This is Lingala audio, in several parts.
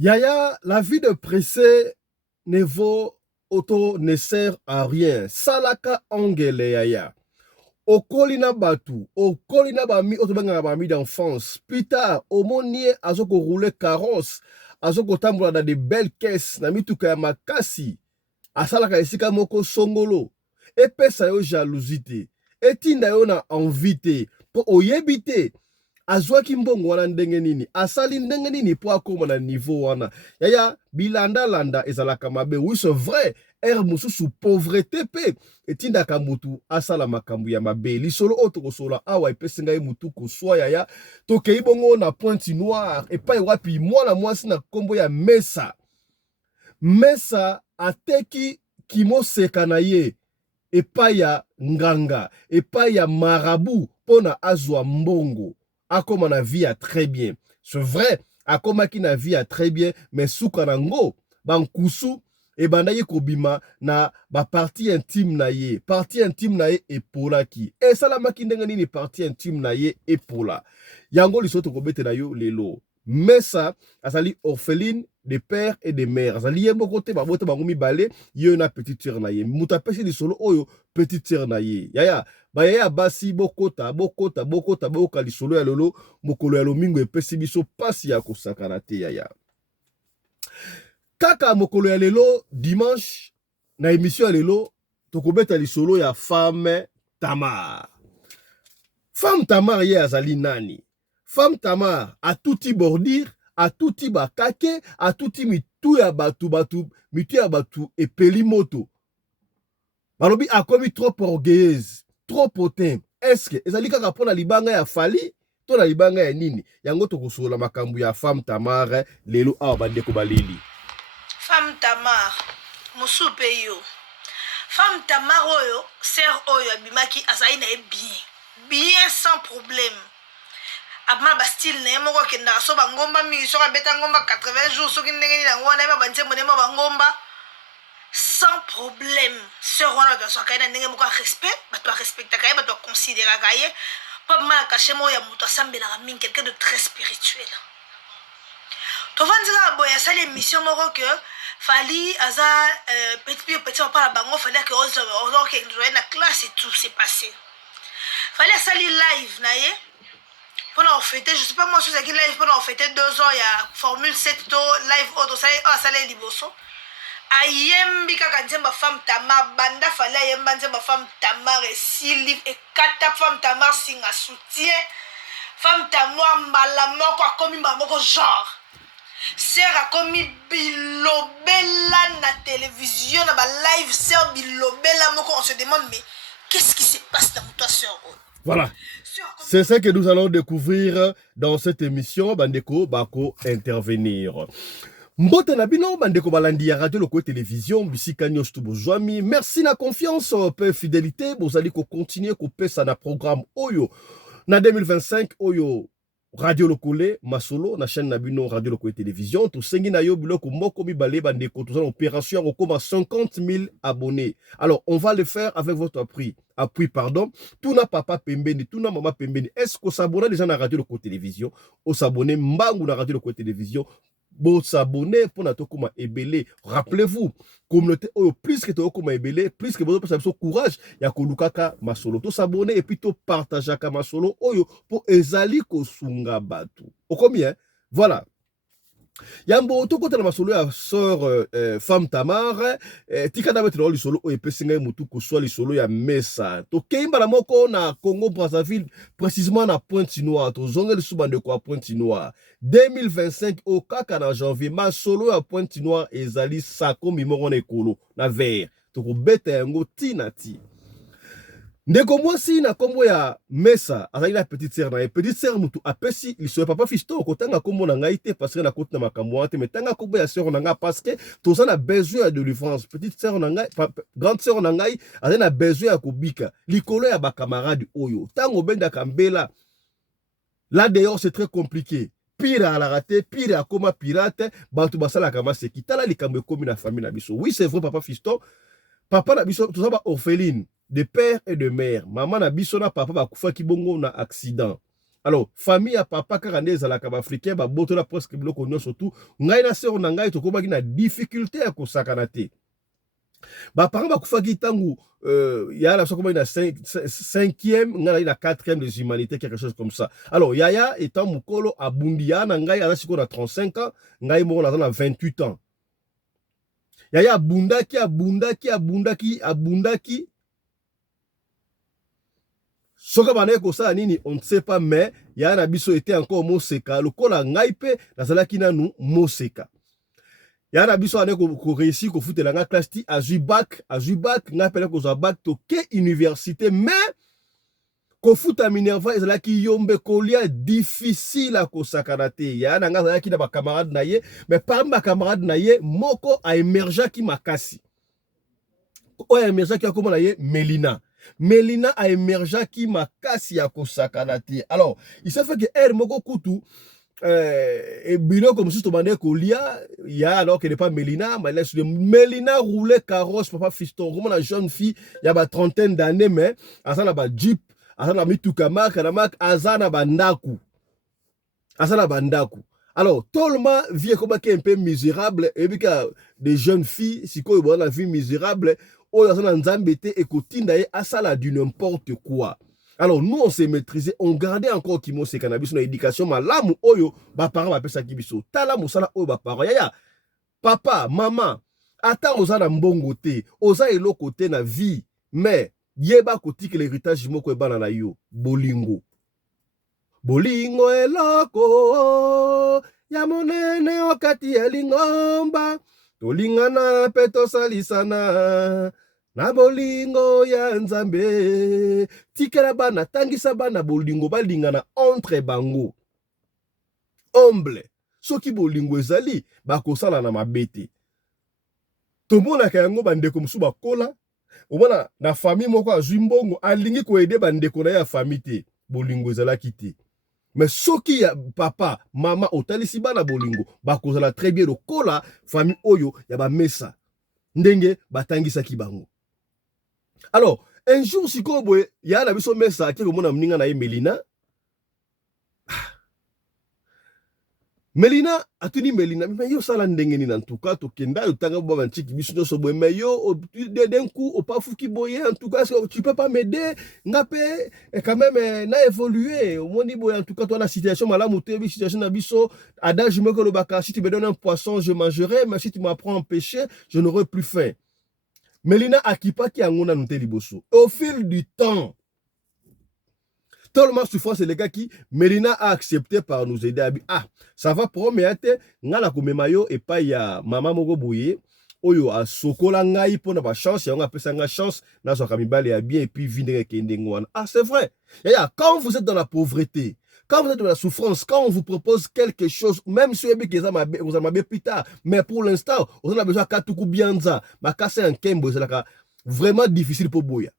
Yaya, la vie de pressé ne vaut auto ne sert à rien. Salaka angele yaya. Okolina batu, okolina bami otobanga bami d'enfance. Plus tard, omonie azoko rouler carrosse, azoko tambola dans de belles caisses, na mituka ya makasi. Asalaka esika moko songolo. Epesa yo jalousie. Etinda yo na envie te. Po oyebite. Azwaki mbongo wana ndenge nini, asali ndenge nini po akoma na niveau wana. Yaya bilanda landa ezalaka mabe. Oui, c'est vrai. Mususu pauvreté pe etindaka mutu asala makambu ya mabe. Lisolo oto kosola awa epesenga ye mutu koswa yaya. Tokei bongo na Pointe Noire epai wapi mwana mwasi na kombo ya Mesa. Mesa ateki kimoseka na ye epai ya nganga, epai ya marabu pona azwa mbongo. Akoma na vie très bien. C'est vrai, akoma ki na vie très bien, mais suka nango, bankusu, e bandaye kobima na ba partie intime na ye. Partie intime na ye epola ki. E salamaki ndenge nini partie intime na ye epola. Yango lisoto kobete na yo lelo. Mesa azali orpheline de père et de mère. Azali yembo kote babote bango mibale, yo na petite sœur na ye. Muta pesi lisolo oyo petite sœur na ye. Yaya Bayaya basi bokota boka lisolo ya lolo mokolo ya lomingo epesi biso pasi ya kosakana te yaya. Kaka mokolo ya lelo dimanche na émission ya lelo tokobeta lisolo ya femme Tamar. Femme Tamar ye azali nani? Femme Tamar a touti bordure, a touti bakake, a touti mitu ya batu epeli moto. Balobi akomi trop orgueilleuse. Trop potin. Est-ce que ezali kaka pona libanga ya fali to na libanga ya nini? Yango tokosola makambu ya femme Tamar lelo awa bandeko baleli. Femme Tamar musupe yo. Femme Tamar oyo sœur oyo abimaki azali na bien sans problème. Abma ba style na moko kenda so bangomba mi so beta ngomba 80 jours so kindenge na ngona ba banze monema bangomba sans problème. Sœur wana ba so kaina ndenge moko respect, ba to respecta kaye, ba to considérer kaye. Pas mal caché mo ya muto asambela mingi quelqu'un de très spirituel. To vanzira boya sali émission moko que fali aza petit papa la bango fallait que on na classe et tout s'est passé. Fallait sali live na ye. Pendant fêter, je sais pas moi si c'est qui live pendant fêter 2 ans il y a formule 7 to live auto ça ça liboso. Ayembi kaka nzemba femme Tamar banda fallait ayemba nzemba femme Tamar et si livre et 4 femme Tamar singa soutien. Femme Tamar mbala moko akomi mbamoko genre. Sœur a commis bilobela na télévision na ba live sœur bilobela moko on se demande mais qu'est-ce qui se passe dans toi sœur? Voilà. C'est ça que nous allons découvrir dans cette émission. Bandeko bako intervenir. Mbote na bino bandeko balandi ya radio loko télévision bisika nyos to bozwami. Merci na confiance pe fidélité bozali ko continuer ko pesa na programme oyo na 2025 oyo Radio Lokole, Masolo, na chaîne Nabino, Radio Lokole Télévision, tout sengi na yo biloko moko mibale bandeko, tout ça opération on commence 50 000 abonnés. Alors, on va le faire avec votre appui, pardon. Tout na papa pembeni, tout na maman pembeni. Est-ce qu'on s'abonne déjà na Radio Lokole Télévision? On s'abonne mbangu na Radio Lokole Télévision. Bon s'abonner pour na tokoma ebele. Rappelez-vous, communauté oyo plus que tokoma ebele, plus que vous avez courage ya kolukaka masolo to s'abonner et puis to partager ka masolo oyo pour ezali kosunga batu. Au combien? Voilà. Yambo to kota na masolo ya sœur femme Tamar tika na betro lisolo o epesinga mutu ko so lisolo ya Mesa. To keimba na moko na Congo Brazzaville précisément na Pointe Noire to zonga lisubande ko Pointe Noire 2025 au kaka na janvier masolo ya Pointe Noire ezali sako mimoro na ekolo na vert to ko beta yango tinati. Ndeko mwasi na kombo ya Mesa azali na petite sœur na ye. Petite sœur mutu apesi liso papa fisto kotanga kombo na ngai te parce que na koti na makambo ate metanga kombo ya sœur na nga parce que toza na besoin de délivrance. Petite sœur na ngai grande sœur na ngai azali na besoin ya kobika likolo ya ba camarade oyo tango benda kambela. Là d'ailleurs c'est très compliqué. Pire à la raté, pire à koma pirate, bantu basala kama seki tala likambo komi na famille na biso. Oui, c'est vrai papa fisto. Papa na biso toza ba orpheline de père et de mère. Maman na biso na papa ba kufa ki bongo na accident. Alors, famille à papa karande za la kaba africain ba boto la presque biloko nyo surtout ngai na sœur na ngai to ko na difficulté à kosakana te. Ba parents ba kufaki tangu ya la soko na 5e ngala na 4e des humanités quelque chose comme ça. Alors Yaya étant mukolo abundia na ngai ala siko na 35 ans, ngai mo na 28 ans. Yaya abundaki. Soka banaye kosala nini on ne sait pas, mais Yaya na biso était encore moseka lokola ngai pe nazalaki nanu moseka. Yaya na biso ane ko réussi ko futela nga classe ti azubac nga pele ko bac to ke université, mais ko futa Minerva ezalaki yombe kolia difficile à kosakana te. Yaya na nga zalaki na ba camarade na ye, mais parmi ba camarade na ye moko a émergea ki makasi. Oya émergea ki akoma na ye Melina a émergea ki makasi ya kosakana te. Alors, il s'est fait que elle moko kutu et bilo comme si tu demandais Kolia, il y a alors qu'elle n'est pas Melina, mais Melina roulait carrosse, papa fiston, comme la jeune fille, il y a 30 d'années, mais Azana ba Jeep, Azana Mitukama, Kanamak, Azana Bandaku. Alors, tout le monde vit comme un peu misérable, et puis des jeunes filles, si quoi ils la vie misérable, oh, Azana Nzambete, et Kotindaye, Asala du n'importe quoi. Alors, nous, on s'est maîtrisé, on gardait encore Kimo se cannabis, notre éducation, mais là, oyo, ba parents appellent ça kibiso. Tala musala oyo ba parents. Yaya, papa, maman, attends oza na mbongo te, oza elo côté na vie, mais yeba koti que l'héritage moko ebana na yo, bolingo. Bolingo eloko, ya monene okati elingomba, tolingana peto salisana. Na bolingo ya Nzambe tikela bana tangisa bana bolingo balingana entre bango humble soki bolingo ezali bakosala na mabete tomona ka yango bandeko musu bakola omona na famille moko azwi mbongo alingi ko aider bandeko na ya famille te bolingo ezalaki te mais soki ya papa mama otalisi bana bolingo bakozala très bien lokola famille oyo ya bamesa ndenge batangisa ki bango. Alors, un jour, si il y a la biso mesa qui est comme on a Melina. Melina, a tenu Melina, mais yo sala ndenge ni en tout cas, to kenda, yo tanga bo ban tiki biso so boy, mais yo d'un coup, au pas fou qui boye, en tout cas, tu peux pas m'aider, ngapé, et quand même, n'a évolué, au moins boy, en tout cas, toi la situation, malam ou te, situation na biso, adage, je me que le baka, si tu me donnes un poisson, je mangerai, mais si tu m'apprends un péché, je n'aurai plus faim. Melina akipaki angona nute liboso. Au fil du temps, tellement souffrant, c'est les gars qui, Melina a accepté par nous aider. Ah, ça va pour moi, mais ngala kumemayo et pas ya maman moko boye. Oyo a sokola ngai pour na ba chance, ya on appelle ça nga chance, na so kamibale ya bien et puis vindre kende ngwana. Ah, c'est vrai. Ya quand vous êtes dans la pauvreté, quand vous êtes dans la souffrance, quand on vous propose quelque chose, même si vous en avez plus tard, mais pour l'instant, vous en avez besoin de Katuku Bianza, ma casse un kembo, c'est vraiment difficile pour Boya.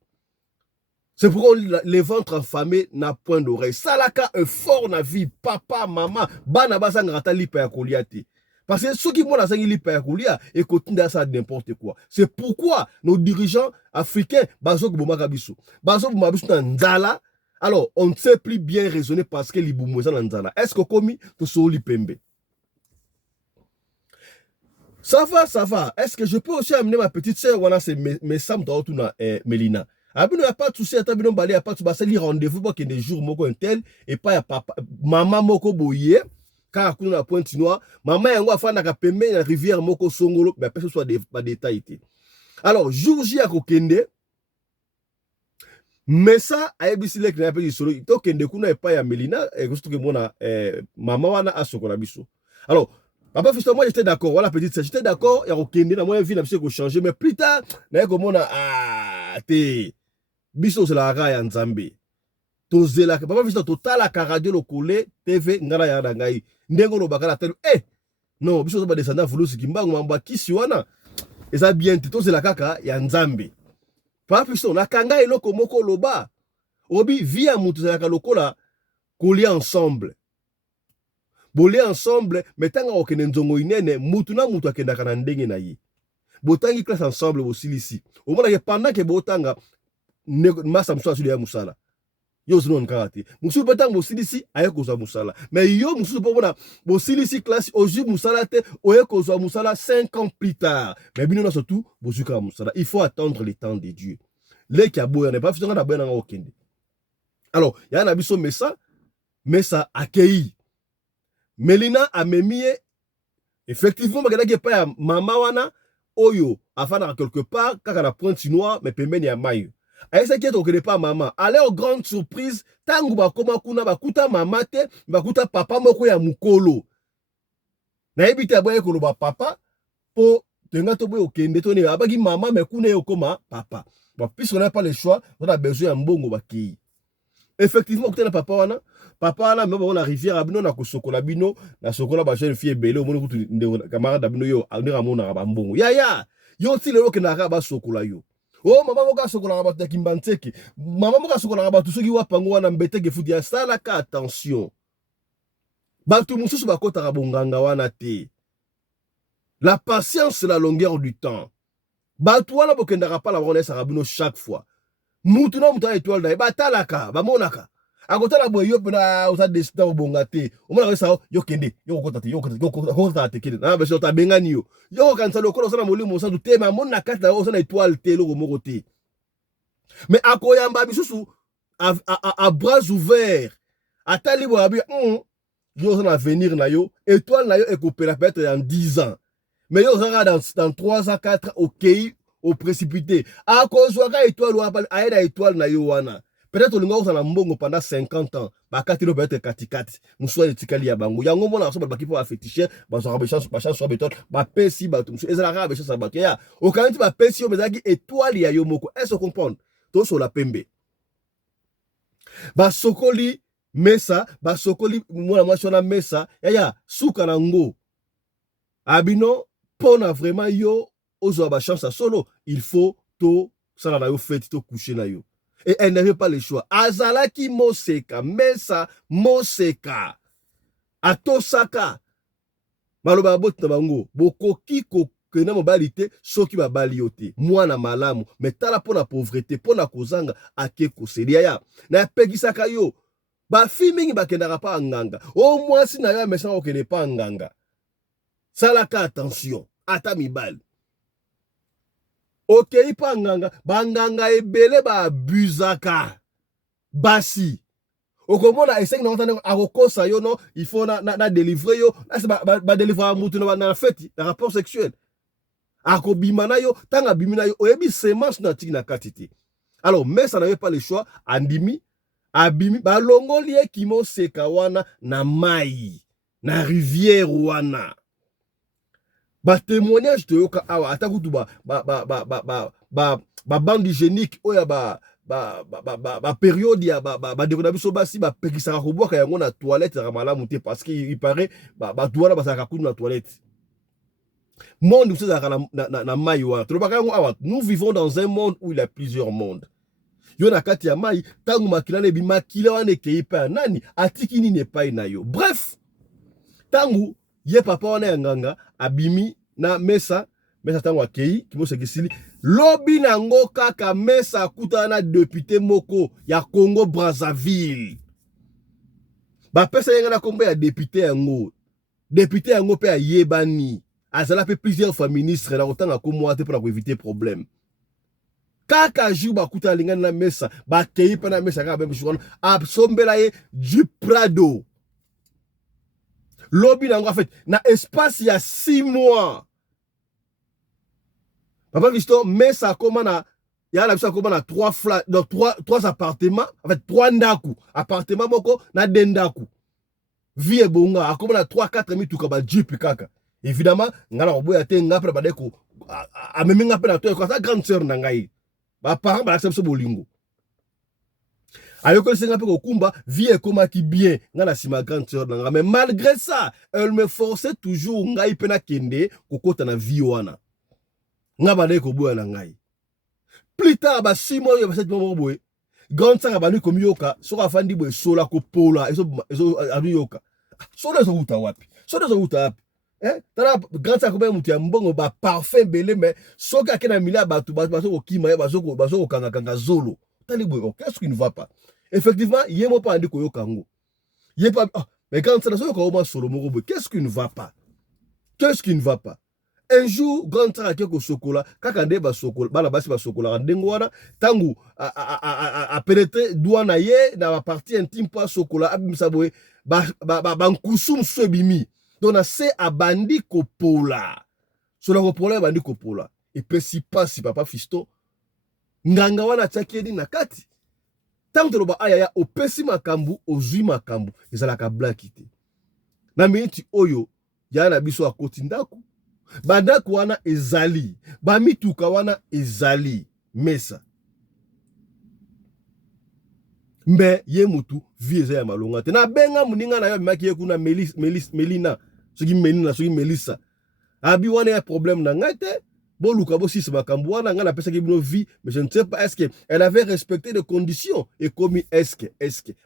C'est pourquoi les ventres affamés n'a point d'oreille. Salaka est fort na vie, papa, maman, bana basa ngata lipa ya koliate. Parce que ceux qui m'ont la lipa ya kolia et continuent à ça n'importe quoi. C'est pourquoi nos dirigeants africains, bazok bomaka biso, bazok bomaka biso na nzala. Alors, on ne sait plus bien raisonner parce que l'Iboumouza Nanzana. Est-ce que komi to soli pembe? Ça va. Est-ce que je peux aussi amener ma petite sœur, voilà, c'est mes Sam Taotuna Melina. Abino a pas de souci, atabino balé, a pas de souci, rendez-vous pour qu'il y ait des jours moko un tel, et pas ya papa, maman moko boye, car à la pointe noire, maman yango a fait na pembe, la rivière moko songolo, mais après ce soit des détails. Alors, jour J à Kokende, mais ça, ABC lek na pe solo to kende kuna epa ya Melina et que mona maman wana asokola biso. Alors, papa fiston moi j'étais d'accord, voilà petite sœur, j'étais d'accord, ya okende na moi vie na biso ko changer mais plus tard na ko mona te biso c'est la ra ya Nzambe. Tozela papa fiston total ka radio lokole TV ngala ya ngai. Ndengo lo bakala tel non, biso ba descendre vulu sikimbango mamba kisi wana. Eza bien tozela kaka ya Nzambe. Papa fiston na kanga eloko moko loba obi via mutu za lokola kolia ensemble bolia ensemble metanga okene nzongo inene mutu na mutu akendaka na ndenge na ye botangi classe ensemble bosilisi omona ke pendant ke botanga masa mso asuli ya musala yo zino nkate musu beta mosilisi aye kozwa musala mais yo musu pona mosilisi classe ozu musala te oye kozwa musala 5 ans plus tard mais bino na surtout bozuka musala il faut attendre le temps de Dieu les qui aboya ne pas fizanga na boya na okende alors ya na biso mesa akei Melina amemie effectivement bakadaki pa ya mama wana oyo afana quelque part kaka na Pointe Noire mais pembeni ya mayo aisa qui to pas maman aller aux grandes surprises tangu bakoma kuna bakuta mama te bakuta papa moko ya mukolo na ebite aboye ko ba papa po tenga to boyo kende to ne abaki mama mais kuna yo koma papa bon puisqu'on n'a pas le choix on a besoin ya mbongo baki effectivement kutana papa wana mais bon la rivière abino na kosokola bino na sokola ba jeune fille belé au monde kutu camarade abino yo ndira mona ba mbongo ya yo ti lelo ke na ba sokola yo oh mama moka sokola ba takimbanteke mama moka sokola ba tusoki wa pango wana mbeteke futi ya sala ka attention batu mususu bakota ka bonganga wana te la patience c'est la longueur du temps batu wana bokendaka pa la bonne bino chaque fois mutu na mutu étoile na batalaka bamonaka akotala boye yo pena osa destin obonga te omona sa yo kende yo kokota te yo kokota te kende na beso ta bengani yo kanisa lokolo sana molimo sa te ma mona kata osa na étoile te loko moko te mais akoyamba bisusu à bras ouverts atali bo abi yo osa na avenir na yo étoile na yo ekopela peut-être en 10 ans mais yo osa dans 3 ans 4 OK au précipité à cause waka étoile ou aida étoile na yo wana peut-être olinga osala mbongo pendant 50 ans bakati no peut-être katikati muswa etikali ya bango yango mona so baki po afetisher bazwa ba chance so beton ba pesi bato musu ezala ba chance bato ya okanti ba pesi yo bezaki étoile ya yo moko est-ce comprendre to so la pembe ba sokoli mesa ba sokoli mwana mwasi na mesa ya suka na ngo abino pona vraiment yo ozo ba chance solo il faut to sala na yo fête to coucher na yo et elle n'avait pas le choix azalaki moseka mesa moseka atosaka maloba boti na bango bokoki kokena mobali te soki babali yo te mwana malamu mais tala pona pauvreté pona kozanga ake koselia ya na pekisaka yo bafi mingi bakendaka pa nganga o mwasi na yo mesa okende pa nganga salaka attention ata mibali OK pa nganga banganga ebele ba abusaka basi okomona essaye na ntana akokosa yo no il faut na délivrer yo ba délivrer mutu na fête na rapport sexuel akobima na yo tanga bimina yo oyebi semence na tiki na katiti alors mais ça n'avait pas le choix andimi abimi balongoli ekimo seka wana na mai na rivière wana ba témoignage de yoka awa atakutu ba bande hygiénique oya ba période ya ba dekona biso basi ba pekisaka kobwaka yango na toilette ya malamu te parce que il paraît ba douana ba saka kutu na toilette monde vous na mai wana tolobaka yango awa nous vivons dans un monde où il y a plusieurs mondes yo na kati ya mai tangu makila ne bimakila wana ekei pa nani atiki nini epai na yo bref tangu ye papa wana ya nganga abimi na mesa tango akei kimosekisili lobi na ngo kaka mesa akuta na député moko ya Congo Brazzaville ba pesa yenga na kombe ya député yango pe ayebani azala pe plusieurs fois ministre na kotanga ko moite pour éviter problème kaka jour bakuta lingana na mesa ba kei pa na mesa ka ba mshwana absombela ye du Prado lobby nango en fait na espace ya 6 mois papa Visto mais ça comment na ya la bisa comment na 3 flats donc 3 appartements en fait 3 ndaku appartement moko na dendaku vie bonga comment na 3-4 mituka ba jeep kaka évidemment ngala oboya te ngapre ba deko a memi ngapre na to ko sa grande sœur na ngai ba parents ba accepte bolingo ayoko senga pe kokumba vie ekomaki bien nga na sima grande sœur nanga mais malgré ça elle me forçait toujours ngai pena kende kokota na vie wana nga bale ko boya na ngai plus tard ba 6 mois ba 7 mois boye grande sœur ba ni komioka so afandi boye sola ko pola eso abiyoka sola zo uta wapi tala grande sœur ko ba mutu ya mbongo ba parfum belé mais soka kena mila batu ko kima ba ko kanga zolo. Qu'est-ce qui ne va pas? Effectivement, il y a pas andi koyo kango. Il y a pas mais quand ça so ko ma solo moko, qu'est-ce qui ne va pas? Qu'est-ce qui ne va pas? Un jour, grand tra ko sokola, kaka nde ba sokola, bala basi ba sokola ndengo wana tangu a pénétrer douana ye na la partie intime pas sokola abimisa boye ba nkusum swebimi. Donc na se abandi kopola. Sola kopola bandi kopola. Et puis si papa fisto nganga wana tchakiedi na kati. Tant que ayaya opesi makambu ozui makambu ezalaka blaki te. Na miniti oyo ya na biso akoti ndako. Bandako wana ezali, bamituka wana ezali mesa. Mbe ye mutu vie eza ya malonga te. Na benga muninga na yo maki ye kuna Melina, soki Melina, soki Melissa. Abi wana ya problème na ngate. Bon, Luka, si c'est ma cambouana, on a pensé qu'il y vie, mais je ne sais pas, est-ce qu'elle avait respecté les conditions et commis est-ce que,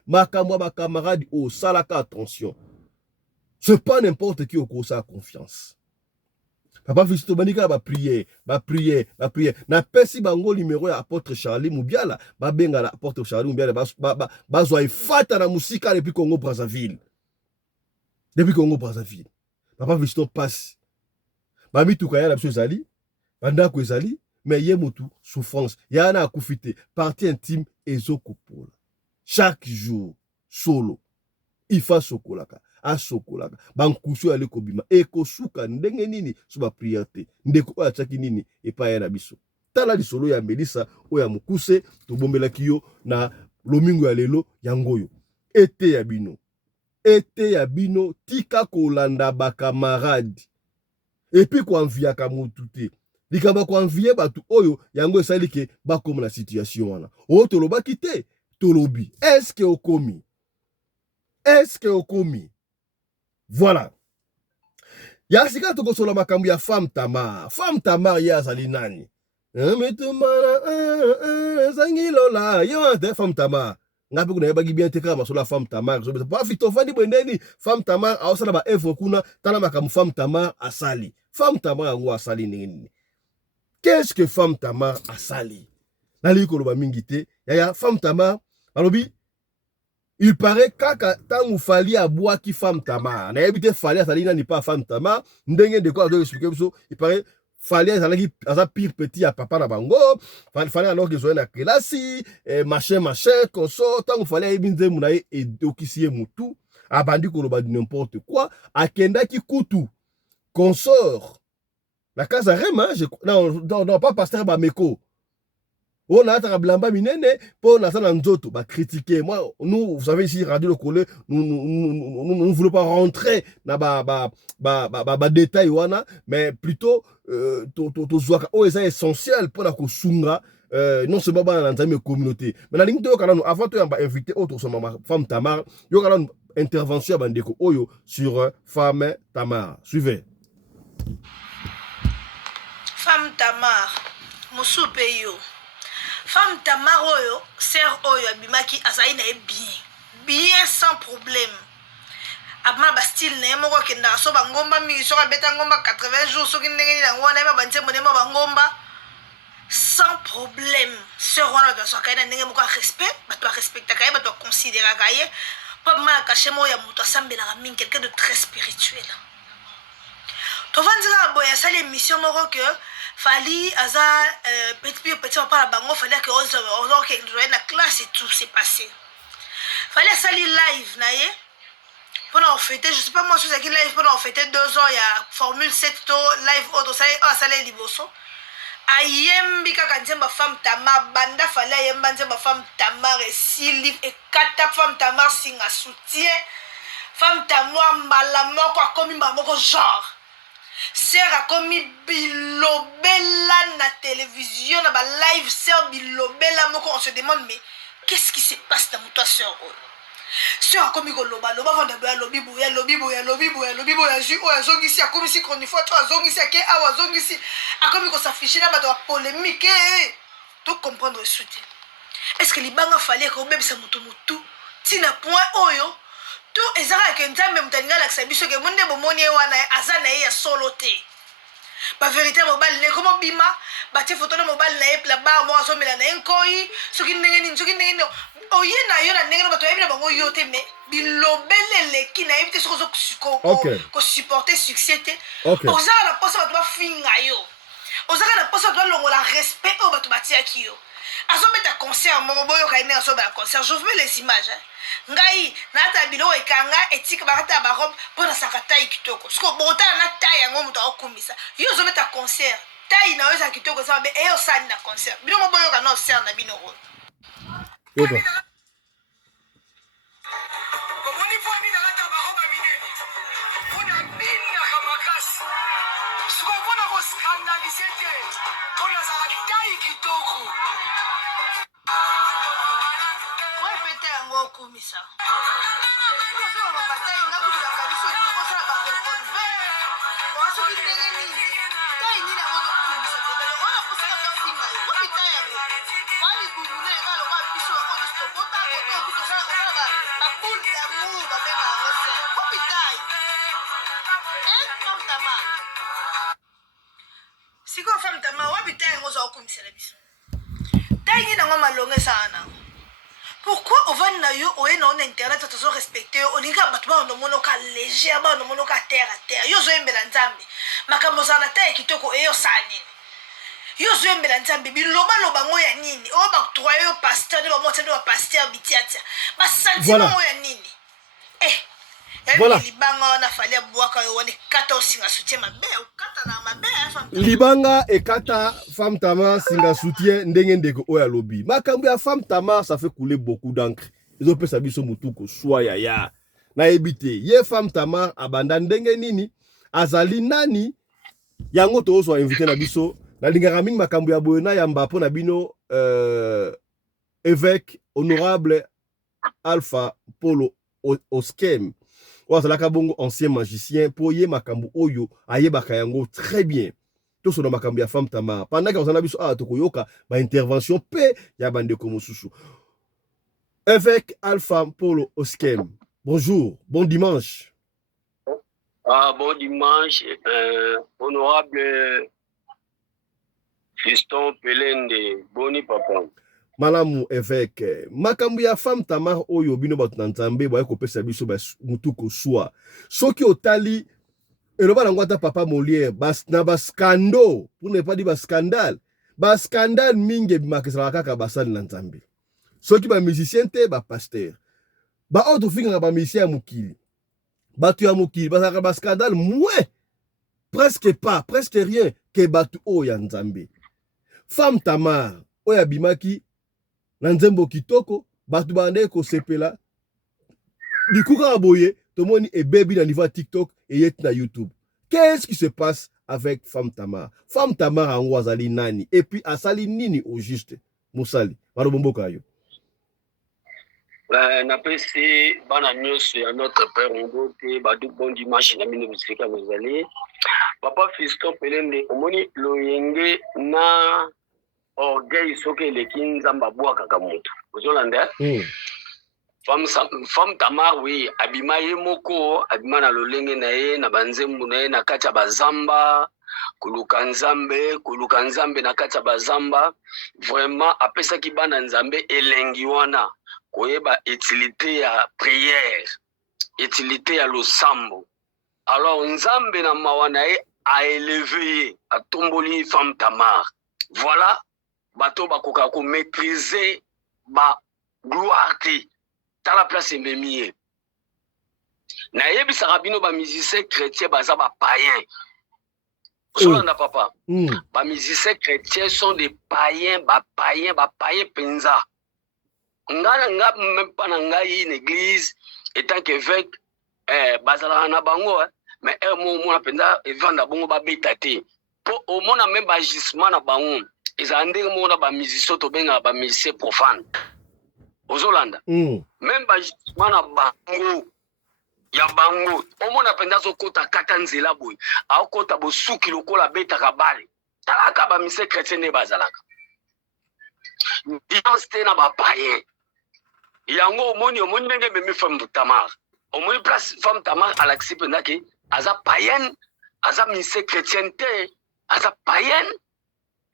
ma camarade, oh, salaka, attention. C'est pas n'importe qui au cours sa confiance. Papa Fisto Banika va prier. Na pesi bango numéro ya apôtre Charlie Moubiala, ba benga la apôtre Charlie Moubiala, ba zoa fata na musika depuis Congo Brazzaville. Papa Fisto passe. Ba mituka ya la biso zali. Bandako ezali, mais ye mutu souffrance. Yana akufite, partie intime ezokopola. Chaque jour, solo, ifa sokolaka, asokolaka, bankusu ale kobima, ekosuka ndenge nini suba prière, ndeko oya tsaki nini epa ya na biso. Tala lisolo ya Melissa oya mukuse to bombelaki yo na lomingo ya lelo yangoyo. Ete ya bino tika kolanda ba camarade. Et puis kwa mviaka mutu te. Likaba kwa envier batu oyo yango esali ke ba comme la situation wana. O toloba kite tolobi. Est-ce que okomi? Voilà. Ya sika toko sola makambu ya femme Tamar ya azali nani? Metumana zangilola yo de femme Tamar. Ngapi kuna yeba bien te kama sola femme Tamar. Pas fito fandi bwendeni femme Tamar a osala ba evre kuna tala makambu femme Tamar asali. Femme Tamar ngo asali nini? Qu'est-ce que femme Tamar a sali? Nali koloba mingite, yaya femme Tamar, alobi, il paraît kaka tangu fali a bois qui femme Tamar. Na yebite fali a sali nani pas femme Tamar, ndenge de quoi expliquer so, il paraît fali a sali asa pire petit à papa na bango, fali alors que zoena kelasi, machin konso, tangu fali a yebinze munaye et okisiye mutu, abandi koloba n'importe quoi, akenda ki kutu, consort. La casa rema, non, pas pasteur Bameko. On a un blamba minene, pour on a ça dans d'autres, bah, critiquer. Moi, nous, vous savez, ici, Radio Le Collé, nous ne voulons pas rentrer dans détail, mais plutôt, oh, c'est essentiel pour la kosunga, non seulement dans la communauté. Mais la ligne de avant de inviter autre femme Tamar, il y aura une intervention sur femme Tamar. Suivez. Femme Tamar, Moussoupe yo. Femme Tamar oyo, sœur oyo abimaki azali na bien sans problème. Abma ba style na moko kenda so ba ngomba mingi so beta ngomba 80 jours so kindenge na ngona ba banze monema ba ngomba sans problème. Sœur wana ba so kaina ndenge moko respect, ba to respecta kaye, ba to considérer kaye. Pas mal caché mo ya muto asambela mingi quelqu'un de très spirituel. Tovandira boya sali émission moko que fali aza petit papa bango fallait que on na classe et tout s'est passé. Fallait sali live na ye pendant fêter, je sais pas moi si c'est qui live pendant fêter 2 ans il y a formule 7 to live auto sali liboso. Ayembi kaka nzemba femme Tamar banda fallait ayemba nzemba femme Tamar et si livre et 4 femme Tamar singa soutien. Femme Tamar malamoko a commis mamoko genre. Sœur a commis bilobella na télévision, na ba live sœur bilobella moko on se demande mais qu'est-ce qui se passe dans toi sœur? Sœur a commis loba vanda ba lobi boya ju o azongisi a commis si chronique fois toi azongisi a ke a azongisi a commis ko s'afficher na ba to polémique tout comprendre soutien. Est-ce que libanga fallait ko bebisa mutu tina point oyo tout ezara ke nzambe mutanga la kisabiso ke monde bomoni wana azana ya solo te. Ba vérité mobile ne comme bima batie photo na mobile na ye pla ba mo azomela na enkoi soki ndenge nini oye na yo na ndenge na bato yebi na bango yo te me bilobele leki na yebi te soki ko supporter succès te ozaka na posa bato bafinga yo ozaka na posa bato balongola respect oyo bato batiaki yo azobeta concert moko boyoka ye ndenge azobela concert je veux les images ngai naata biloko ekanga etika bakata barobe mpo na saka tai kitoko siko botala na tai yango moto akokumisa yo ozobeta concert tai na yo eza kitoko eza mabe eyo osali na concert bino mo boyoka na osere na bino oyo omoni po ami nalata barobe ya minene mpona binaka makasi siko mpona koskandalize te mpo nazala tai kitoko oyepete yango okumisa osala batai nakutulaka biso osala barevolver oasoki ndenge nini tai nini yango ozokumisa tebele oyo posaka tofinga yo opita yango walibulule ekaloka biso okotostobota koto okuti osala baboule d'amour babenga yango se opitai femme tama sikoyo femme tama wapita yango oza okumisela biso tai nini yango malongo esala nango pourquoi ovandi na yo oye na ona internet tozo respecte yo olinga bato baonomona oka léger baonomona oka terre à terre yo ozoyembela nzambe makambo ozala na tai ya kitoko eye osala nini yo ozoyembela nzambe bilobaloba ngo ya nini oyo batroye yo paster nde bamota nde bapaster bitiatia basantima ngo ya nini Voilà. Libanga ekata femme tama singa soutien ndenge ndeko oya lobby. Makambo ya femme tama ça fait couler beaucoup d'encre. Ils ont pesa biso mutuko soya ya. Na ebite ye femme tama abanda ndenge nini azali nani yango to so invité na biso na lingaka mingi makambo ya boyena ya mbapo na bino évêque honorable Alpha Polo Oskem. Ouazalaka bongo ancien magicien pour ye makambo oyo ayebaka yango très bien. Tout son makambo ya femme tama. Pendant que on a biso tokoyoka ba intervention pe ya bande ko mosusu. Évêque Alpha Polo Oskem. Bonjour, bon dimanche. Bon dimanche, honorable Fiston Pelende, boni papa. Malamu évêque, makambo ya femme tama oyo bino batu na nzambe boye kopesa biso ba mutuko swa. Soki otali eloba nango ata papa Molière na ba scandale, pour ne pas dire ba scandale. Ba scandale mingi bimakisala kaka basali na nzambe. Soki ba musicien te ba pasteur. Ba autre finga ba musicien mukili. Batu ya mukili basaka ba scandale mouais. Presque rien que batu o ya nzambe. Femme tama oya bimaki na nzembo kitoko batu bande ko sepela dikuka boye tomoni ebebi na niveau TikTok et yet na YouTube. Qu'est-ce qui se passe avec femme Tamar? Femme Tamar ango azali nani et puis asali nini au juste musali marobomboka yo. Na pesi bana nyonso ya notre père Ngote badu bon dimanche na mine bisika mozali papa Fiston Pelende omoni loyenge na orgueil soki eleki nzambe abwakaka moto ozolanda femme Tamar oui abima ye moko abima na lolenge na ye na banzembu na ye na kati ya bazamba koluka nzambe na kati ya bazamba vraiment apesaki bana nzambe elengi wana koyeba utilité ya prière utilité ya losambo alors nzambe na mawa na ye a élevé a tomboli femme Tamar voilà bato bakoka ko maîtriser ba gloire te ta la place ememie na yebisaka bino ba musicien chrétien baza ba païen solanda papa ba musicien chrétien sont des païens ba païen penza nga même pas na ngai une église étant qu'évêque bazala na bango mais mo na penza evanda bongo ba beta te po au mona même ba gisement na bango ezala ndenge moko na bamusicien tobengaka bamusicien profane ozolanda même bagisement na bango ya bango omona mpenza azokota kata nzela boye aokota bosuki lokola abetaka bale talaka bamusicien chrétien nde bazalaka diance te na bapayen yango omoni ndenge ememi femme Tamar omoni place femme Tamar alakisi mpenza ke aza païenne aza musicien chrétien te aza païenne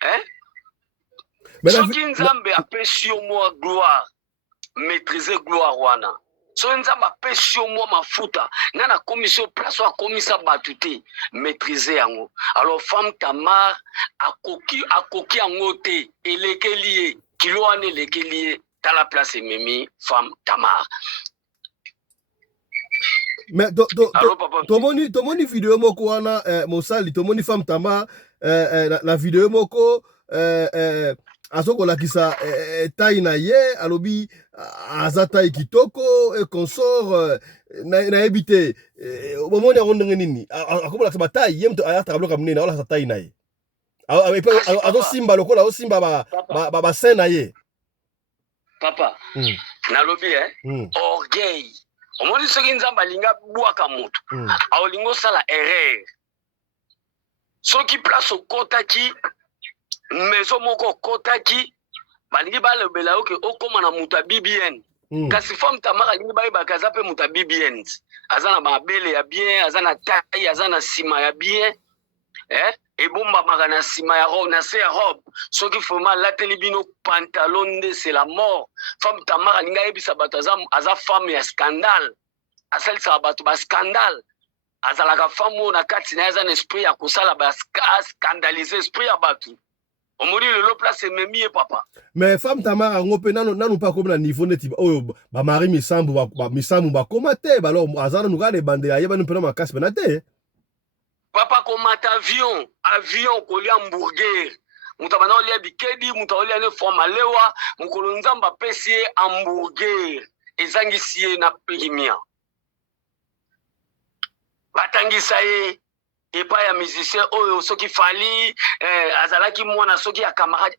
hein? Soki nzambe apesi yo mwa gloire, maîtriser gloire wana. So nzambe apesi yo mwa mafuta, na commission place wa komisa batu te, maîtriser yango. Alors femme Tamar akoki yango te, elekeli kilo wana elekeli dans la place ememi femme Tamar. Mais tomoni vidéo moko wana mosali tomoni femme Tamar la vidéo moko azoko kisa taille na ye alobi aza taille kitoko et consort na ebité omoni yango ndenge nini akobola ba taille ye mto aya tablo kamne na ola taille na ye azo simba lokola o simba ba sen na ye papa na lobi orgueil omoni soki nzamba linga bwaka moto aolingo sala erreur soki place okotaki maison moko okotaki balingi balobela oke okoma na muta BBN kasi femme Tamar alingi bayebaka aza mpe muta BBN aza na mabele ya bien aza na taille aza na sima ya bien ebombamaka na sima ya robe na se ya robe soki foma lateli bino pantalon nde c'est la mort femme Tamar alingi ayebisa bato aza femme ya scandale asalisaka bato ba scandale azalaka femme oyo na kati na ye aza na esprit ya kosala scandaliser esprit ya bato omoni lelo place ememi ye papa. Mais femme Tamar yango mpe nanu mpe akomi na niveau neti oyo bamari misambu bakoma te alors aza nanu kaka ebandela ayebani mpena makasi mpena te papa komata avion kolia hamburger moto abanda kolia bikedi moto akolia ne forme alewa mokolo nzambe apesi ye hamburger ezangisi ye na primia batangisa ye epai ya musicien oyo soki fali azalaki mwana soki ya camarade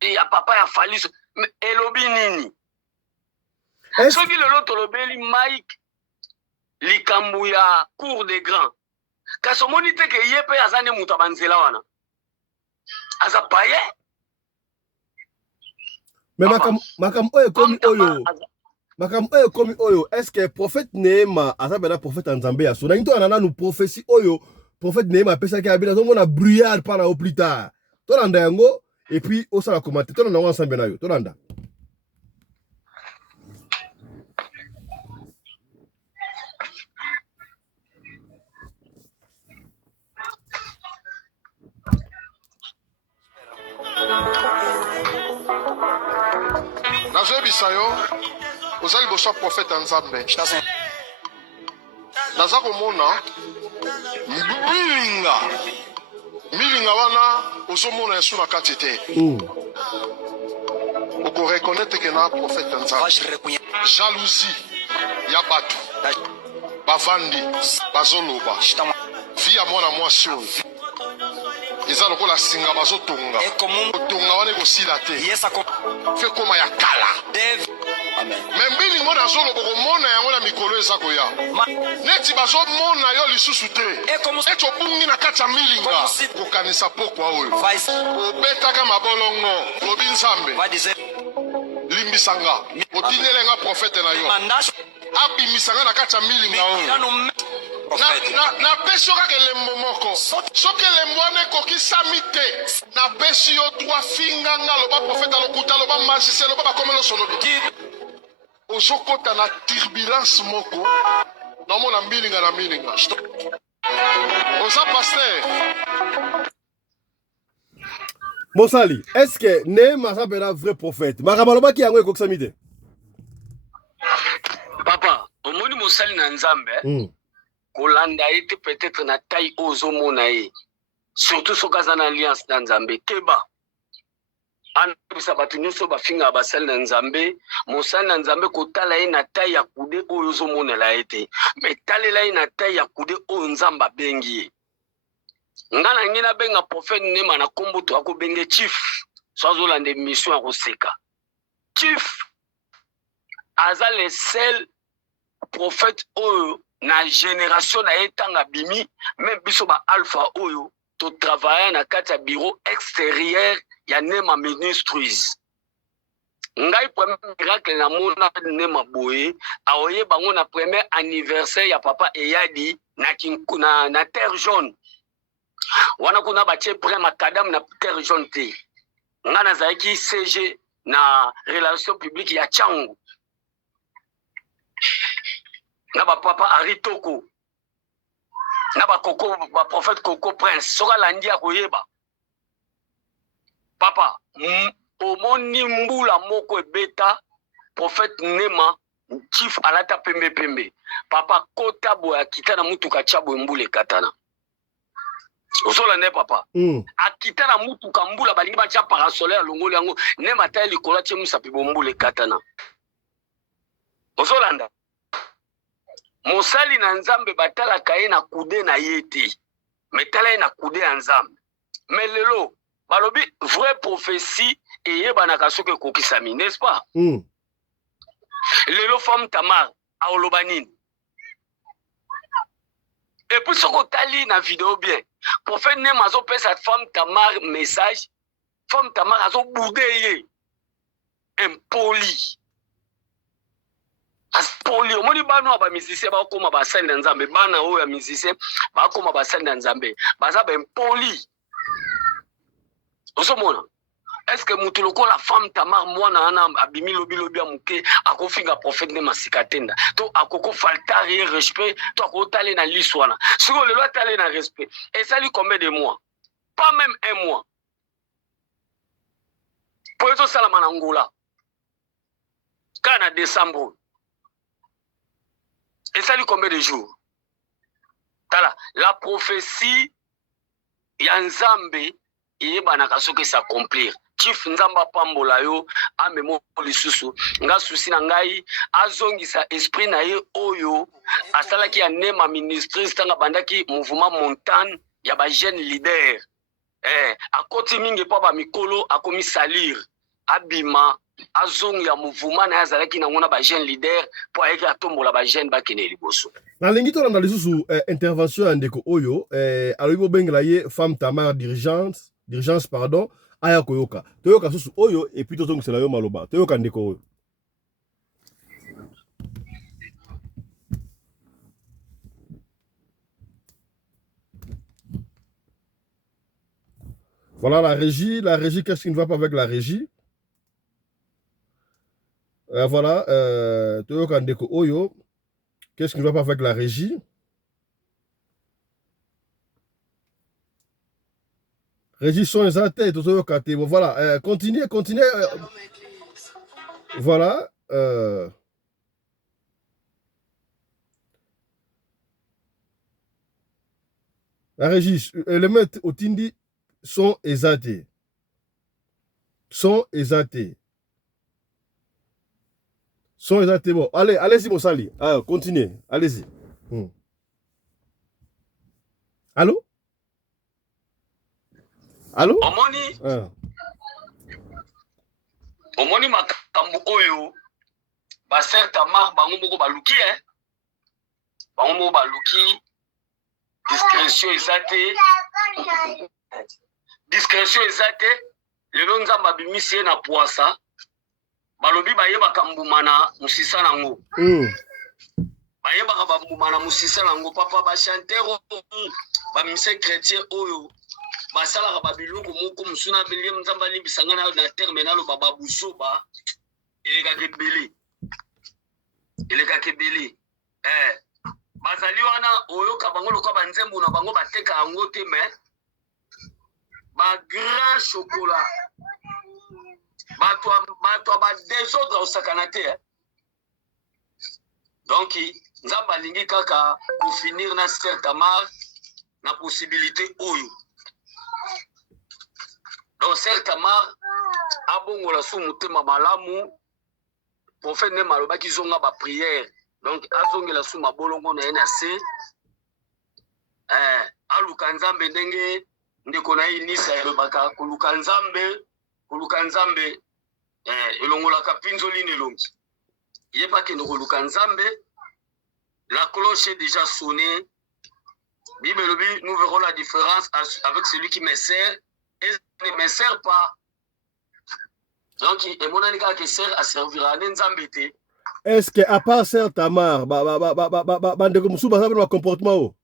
ya papa ya fali elobi nini soki lelo tolobeli Mike likambo ya cour des grands kasi omoni te ke ye mpe aza nde moto abanzela wana aza paye mais makambo oyo ekomi oyo makambo oyo ekomi oyo est-ce que prophète Neema aza mpena prophète ya nzambe ya so nangi tolanda nanu prophétie oyo prophète Neema apesaki ya bino azomona brouillard mpana yo plus tard tolanda yango et puis osala komate tolanda yango ensemble na yo tolanda nazoyebisa yo oza liboso ya profete ya nzambe naza komona milinga wana ozomona yesu na kati te okorekonete ke na profete ya nzambe jalousie ya bato bavandi bazoloba vi ya mwana mwasi oyo eza lokola singa bazotonga kotonga wana ekosila te fe koma ya kala me mbilingo nazoloba komona yango na mikolo eza koya neti bazomona yo lisusu te eti obungi na kati ya milinga kokanisa pokwa oyo obetaka mabolongo lobi nzambe limbisanga otindelenga profete na yo abimisanga na kati ya milinga oyo napesi yo kaka elembo moko soki elembo wana ekokisami te napesi yo droit finganga loba profete alokuta loba magicien loba bakomelo solobi ozokota na turbulence moko naomona mbilinga na milinga oza paster mosali est-ce que Neema aza mpena vrai prophète makambo alobaki yango ekokisami te papa omoni mosali na nzambe kolanda ye te peut-être na taille oyo ozomona ye surtout soki aza na alliance na nzambe keba anabisa bato nyonso bafingaka basali na nzambe mosali na nzambe kotala ye na taille ya kude oyo ozomonela ye te me talela ye na taille ya kude oyo nzambe abengi ye nga na ngai nabenga profete Neema na kombo to akobenge chief so azolanda émission ya koseka chief aza le seul prophète oyo na génération na ye ntango abimi même biso ba alpha oyo totravaille na kati ya bureau extérieur ya Neema Ministries ngai premier miracle na mona Neema boye aoye bango na premier anniversaire ya papa Eyadi na terre jaune wana kuna batie près makadam na terre jaune te nga nazalaki CG na relation publique ya Tchangu na papa Aritoko na Koko ba prophète Koko Prince soka landi ya koyeba papa omoni mbula moko ebeta prophète Nema chief alata pembe papa kota boya kita na mutuka chabo mbule katana osola ne papa akita na mutuka mbula balingi bacha parasolaire alongoli yango Nema tayi likola tie musapi bombule katana osolanda mosali na nzambe batala kaye na kude na yete metala na kude ya nzambe melelo balobi vraie prophétie eyeba na kasoke kokisami n'est-ce pas lelo femme Tamar aoloba nini et puis soko tali na vidéo bien prophète Nema azopesa femme Tamar message femme Tamar azobude ye impoli aspoli omoni bana ba musicien ba koma ba sali na nzambe bana oyo ya musicien ba koma ba sali na nzambe baza ba impoli osomona est-ce que mutu lokola femme Tamar mwana ana abimi lobi ya muke akofinga prophète Nema sikatenda to akoko faltari respect to akotale na liswana siko lelo atale na respect et ça lui combien de mois pas même un mois pour eso salama na ngola kana décembre et ça lui combien de jours tala la prophétie ya nzambe yeba na kasoke s'accomplir chief nzamba pambola yo amemo lisusu nga susi na ngai azongisa esprit na ye oyo asalaki ya Nema ministre tanga bandaki mouvement montagne ya ba jeune leader akoti mingi pa ba mikolo akomi salir abima azongi ya mouvement na azalaki na ngona ba jeune leader po ayeki atombola ba jeune bakene liboso na lengi to na lisusu intervention ya ndeko oyo alobi bobengela ye femme Tamar d'urgence pardon aya koyoka toyoka susu oyo et puis tozongisela yo maloba toyoka ndeko oyo. Voilà la régie, qu'est-ce qui ne va pas avec la régie? Voilà, toyoka ndeko oyo, qu'est-ce qui ne va pas avec la régie? Régie son les tête, toyoka te. Bon, voilà, continuez. Voilà. La régie, le maître au Tindi sont exaltés. Sont exaltés. Bon, allez-y, mon sali. Continuez. Allez-y. Allô? Allô? Omoni makambo oyo ba ser Tamar bango moko baluki bango moko baluki discrétion ezate lelo nzamba bimisi na poasa balobi bayebaka mbuma na musisa nango bayebaka bambuma na musisa nango papa ba chanteur ba mise chrétien oyo basalaka babiloko moko musuna belie nzamba libisanga na terminal baba busoba elekaka ebele bazali wana oyoka bango lokwa banzembo na bango bateka yango te mais ba grand chocolat bato ba désordre osakana te donc nzamba lingi kaka pour finir na Ser Tamar na possibilité oyo donc Ser Tamar abongola su mutema malamu prophète Nema alobaki zonga ba prière donc azongela su mabolongo na na se aluka nzambe ndenge ndeko na inisa elobaka kuluka nzambe elongolaka pinzoli nelongi yeba ke ndokoluka nzambe la cloche est déjà sonnée. Bible nous verrons la différence avec celui qui me sert et ne me sert pas. Donc et mon anika qui sert à servir à nzambe te. Est-ce que à part Ser Tamar bande comme sous bazaba comportement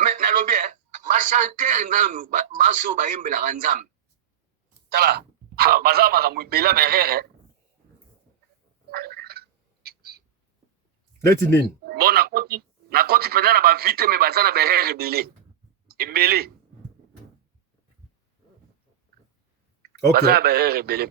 mais na lobby ba chanteur nanu baso ba yembela kanzambe tala baza makambo ibela berere Neti nini? bon na koti pena na ba vite me baza na berere ebele Ok. baza na berere ebele.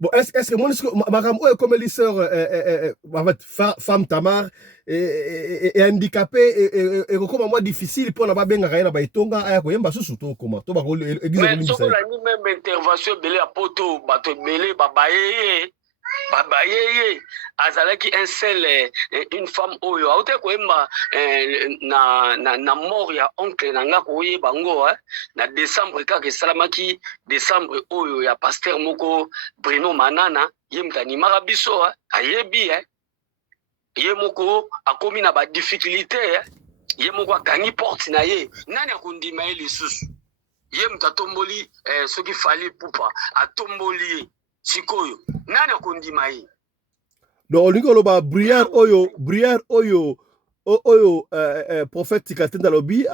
Bon, est-ce que mon madame est comme l'isseur en fait femme Tamar est handicapée et comment moi difficile pour na ba benga kaina ba itonga aya ko yemba susu to comment to ba ko église ko mais soko la ni même intervention belé à poto bato belé babaye azalaki un seul une femme oyo aute ko yemba na mort ya oncle nanga ko yeba ngo na décembre kaka salamaki décembre oyo ya pasteur moko Bruno Manana yemkani marabiso ayebi ye moko akomi na ba difficulté ye moko akangi porte na ye nani akondima ye lisusu ye mtatomboli soki fali pupa atomboli sikoyo nani akondima ye donc olingo loba brière oyo prophète Tikatenda lobi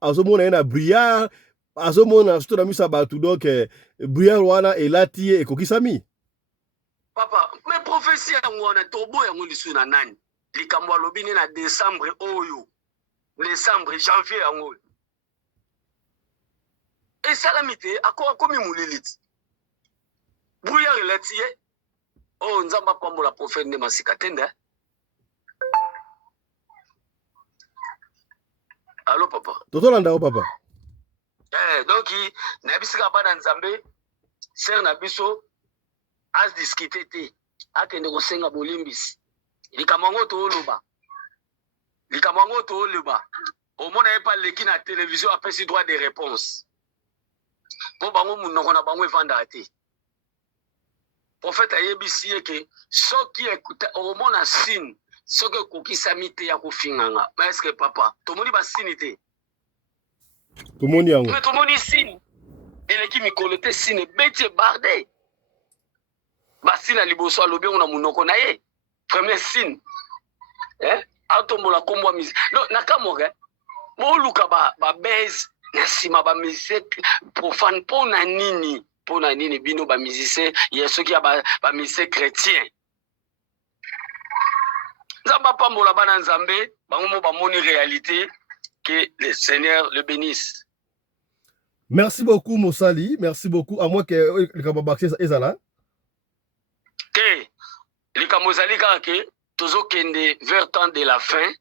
azomona na brière azomona surtout na misa batu donc brière wana elati ye ekokisami papa mais prophétie yango wana tobo yango lisu na nani likambo alobi ne na décembre oyo décembre janvier yango esalami te akomi muliliti brouillard elati ye oyo nzambe apambola prophète nde masika tende allo papa totolanda o papa donc na bisika bana nzambe ser na biso as discuter te akende kosenga bolimbisi likambo yango tooloba omona ye pa leki na télévision apesi droit de réponse mpo bango munoko na bango evandaka te prophète ayebisi ye ke soki omona sine soki ekokisami te ya kofinganga ma eske papa tomoni basini te tomoni yango me tomoni sine eleki mikolo te sine ebeti ebarde basine ya liboso alobi yango na munoko na ye premier sine atombola kombo ya musike na kamoke boluka babese na nsima bamusike profane mpo na nini bino bamusicien ye soki ya bamusicien chrétien nzambe apambola bana nzambe bango mo bamoni réalité que le Seigneur le bénisse. Merci beaucoup Mosali, merci beaucoup à moi que likambo bakse ezala ke likambo ezali kaka ke tozokende vers temps de la fin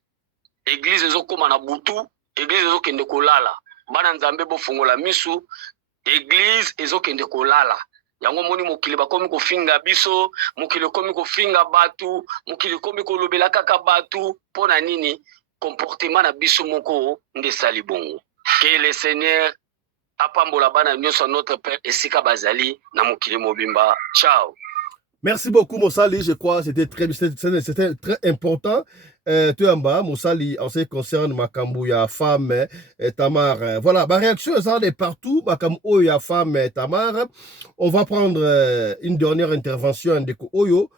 église ezokoma na butu église ezokende kolala bana nzambe bofungola misu église ezokende kolala yango moni mokili bakomi kofinga biso mokili komi kofinga batu mokili komi kolobela kaka batu pona nini comportement na biso moko nde sali bongo que le Seigneur apambola bana nyonso notre père esika bazali na mokili mobimba. Ciao. Merci beaucoup Mosali, je crois c'était très important. Tuamba Mosali en ce qui concerne makambu ya femme Tamar. Voilà, ma réaction ça est partout, makambu ya femme Tamar. On va prendre une dernière intervention de Oyo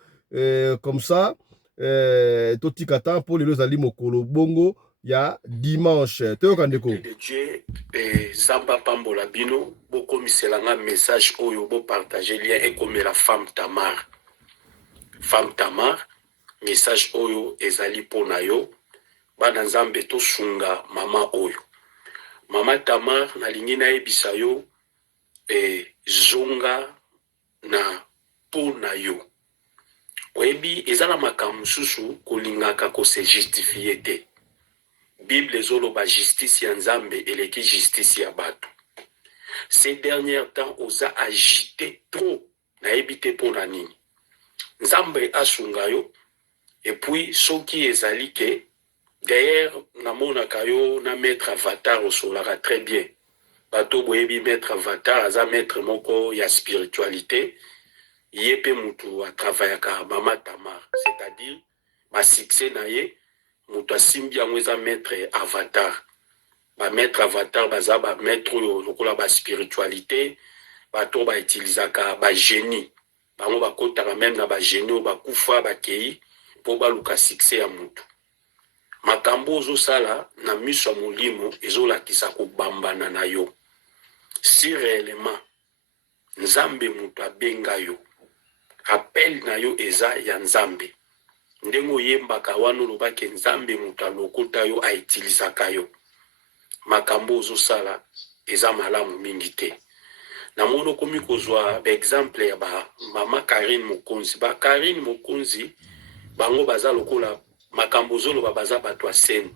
comme ça Toti Kata pour les ali mokolo bongo ya dimanche. Toyokandeko. De Dieu et Zamba Pambola Bino, beaucoup miselanga message Oyo bo partager lien et comme la femme Tamar. Femme Tamar, message Oyo ezali pona yo, bana nzambe to sunga mama Oyo. Mama Tamar na lingi na ebisa yo zonga na pona yo. Oyebi ezala makambo susu kolingaka ko se justifier te. Bible ezoloba justice ya nzambe eleki justice ya bato. Ces derniers temps oza agité trop na ebite pona nini. Nzambe asunga yo et puis soki ezali ke d'ailleurs namona kayo na maître avatar osolaka très bien. Bato boyebi maître avatar aza maître moko ya spiritualité. Yepe mutu a travaillé avec Mama Tamar, c'est-à-dire ma succès na ye mutu asimbi yango eza maître avatar. Ba maître avatar baza ba maître lokola ba spiritualité, bato ba utilisaka ba génie. Bango bakotaka même na ba génie ba kufa ba kei po ba luka succès ya mutu. makambo ozosala na miso ya molimo ezolakisa kobambana na yo. Si réellement nzambe mutu abenga yo, appel na yo eza ya nzambe, ndenge oyembaka wana olobaki nzambe mutu alokota yo aitilisaka yo, makambo ozosala eza malamu mingi te. Na mono komi kozwa exemple ya mama Karine Mokonzi. Karine Mokonzi bango baza lokola makambo zolo baza bato ya scène.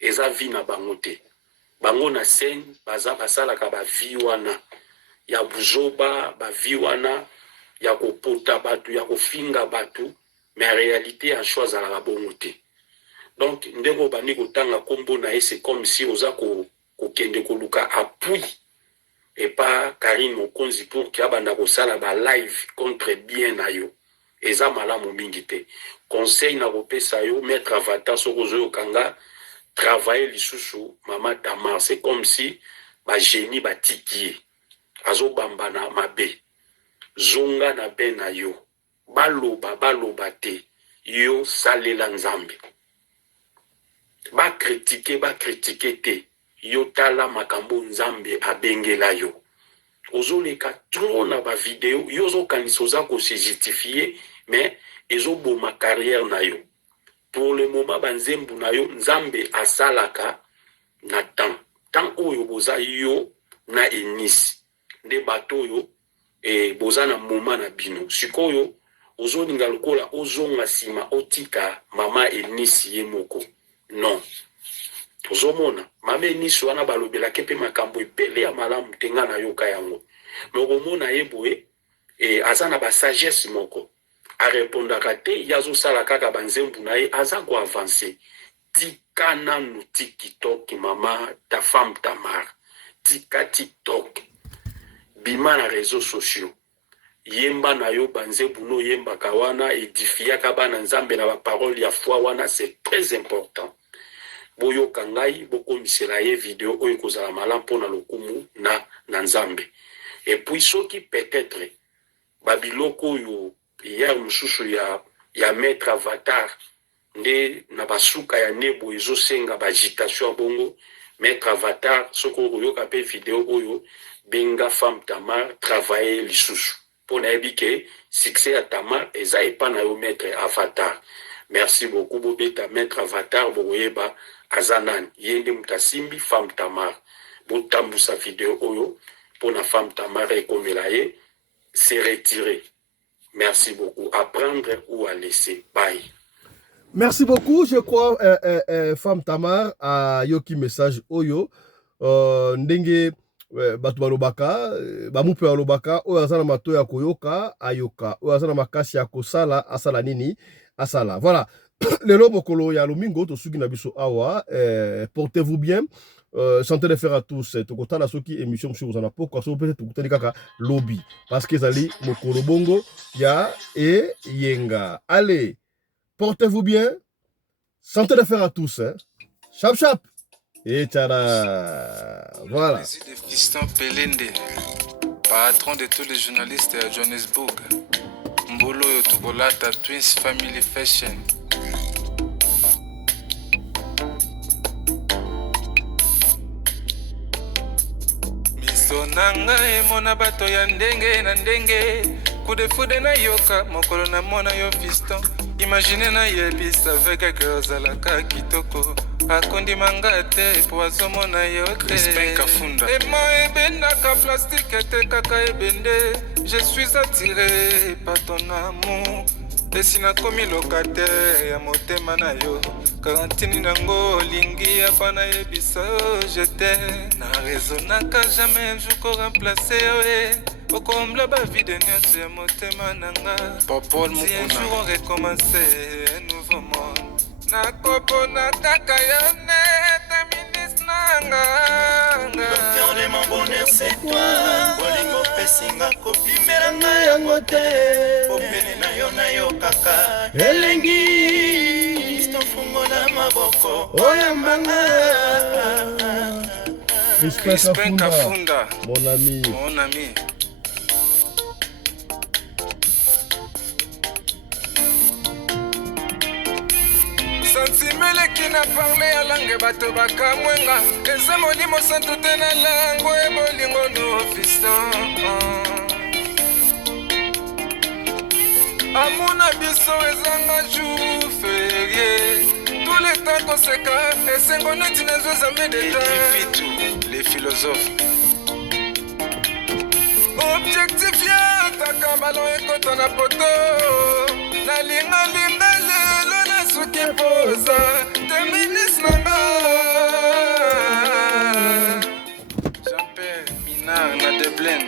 Eza vi na bango te. Bango na scène baza basalaka ba vi wana ya buzoba, ba vi wana ya kopota batu, ya kofinga batu, mais en réalité en choix à la bongo te. Donc ndeko bani kotanga kombo na ye, c'est comme si oza ko kende koluka appui et pas Karine Mokonzi pour ki abanda kosala ba live contre bien na yo. Eza malamu mingi te. Conseil na kopesa yo mettre avatar soko zo kanga travailler lisusu mama Tamar, c'est comme si ba génie ba tiki azo bambana mabe zonga na be na yo baloba te yo salela nzambe ba critiquer te yo tala makambo nzambe abengela yo. Ozoleka trop na ba vidéo yo zo kanisa oza ko se justifier, mais ezo boma carrière na yo. Pour le moment banzembu na yo nzambe asalaka na temps oyo boza yo na enisi nde bato yo boza na moment na bino. Sikoyo ozoninga lokola ozonga sima otika mama enisi ye moko. Non. Ozomona mama enisi wana balobela kepe makambo ebele ya malamu tenga na yoka yango. Mokomona yeboe azana ba sagesse moko. A répondaka te yazo sala kaka banzembu na ye aza ko avancer. Tika nanu TikTok mama ta femme Tamar. Tika TikTok. Bima na réseaux sociaux. Yemba na yo banzembu no yemba kawana edifia kabana nzambe na ba parole ya foi wana, c'est très important. Boyo kangai boko misela ye vidéo oyo kozala malamu pona lokumu na nzambe. Et puis soki peut-être babiloko yo hier mususu ya maître avatar nde na basuka ya nebo ezosenga ba agitation bongo maître avatar soko oyoka pe vidéo oyo benga femme Tamar travailler lisusu pona ebike succès ya Tamar eza epa na yo maître avatar. Merci beaucoup bobeta maître avatar boyeba azanan yende mutasimbi femme Tamar botambusa vidéo oyo pona femme Tamar ekomela ye se retirer. Merci beaucoup. À prendre ou à laisser. Bye. Merci beaucoup. Je crois, femme Tamar, à Yoki message Oyo. Ndenge batu balobaka, bamupe balobaka, oyo azana mato ya koyoka, ayoka. Oyo azana makasi ya kosala, asala nini, asala. Voilà. Lelo mokolo ya lomingo, to sugi na biso awa, portez-vous bien. Santé de faire à tous. Tokota la soki émission sur vous en a pourquoi ça peut-être tokota kaka lobby parce que zali mokolo bongo ya et yenga. Allez, portez-vous bien. Santé de faire à tous. Chap chap. Et tchara. Voilà. Fiston Pelende, patron de tous les journalistes à Johannesburg. Mbolo Yotukolata Twins Family Fashion. Sonanga mona bato ya ndenge na ndenge kudefude na yoka mokolo na mona yo fiston. Imagine na yebisa veka kozalaka kitoko akondi mangate po azomona yo te. Ema ebendaka plastique te kaka ebende. Je suis attiré par ton amour. Desina komi locataire ya motema na yo. Karantini nango lingi apana yebisa je t'aime. Na raisonnaka jamais un jour ko remplacer yo. Au comble ba vide nyonso ya motema nanga. Popol mukuna. Si un jour on recommencer un nouveau monde. Na kopo na kaka yo ne ta ministre nanga. Docteur de mon bonheur c'est toi. Bolingo pesinga kopi meranga yango te. Popene na yo kaka. Elengi. Stofungola maboko. Oyambanga. Crispin Kafunda. Mon ami. Mon ami. Santimele soki na parle ya langue bato bakamwenga eza molimo santu te na lango ebolingo no fiston amona biso ezanga jour ferie tout le temps koseka esengo neti nazo ezame deta les philosophes objectif ya taka balon ekota na poto nalingalinga lelo nasuki poza terminis nanga Jean-Pierre Minard na Dublin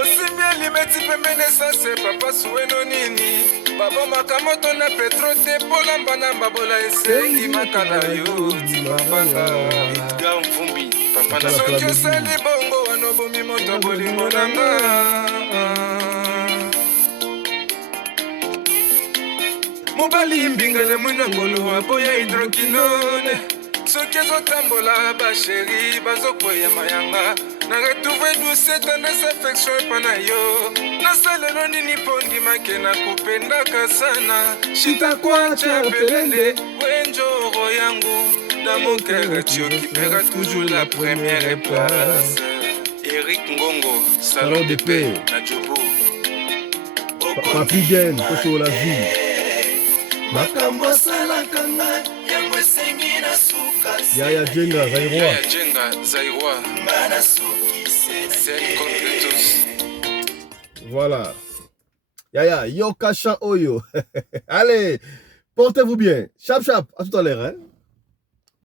osimbi elimeti pembeni esase papa suweno nini babomaka moto na petro te mpola mbana mbabola esengi makala yo timabanga edgar mvumbi papa na soki osali bongo wana obomi moto bolingo nanga mobali mbinga na mwina ngolo aboya hydroquinone soki ezotambola basheri bazokwea mayanga na retrouve douce tendresse affection epa na yo nasalelo nini mpo ndimake na kupendaka sana shitakwacha pelende wenjoro yangu dans mon cœur tu occuperas toujours la première place Eric Ngongo salon de paix na Jobo Papi Gen koso la vie makambo asalaka ngai yango esengi na suka Yaya Jenga Zairoi mana suki c'est contre tous voilà Yaya Yoka Chan Oyo allez portez-vous bien chap chap à tout à l'heure hein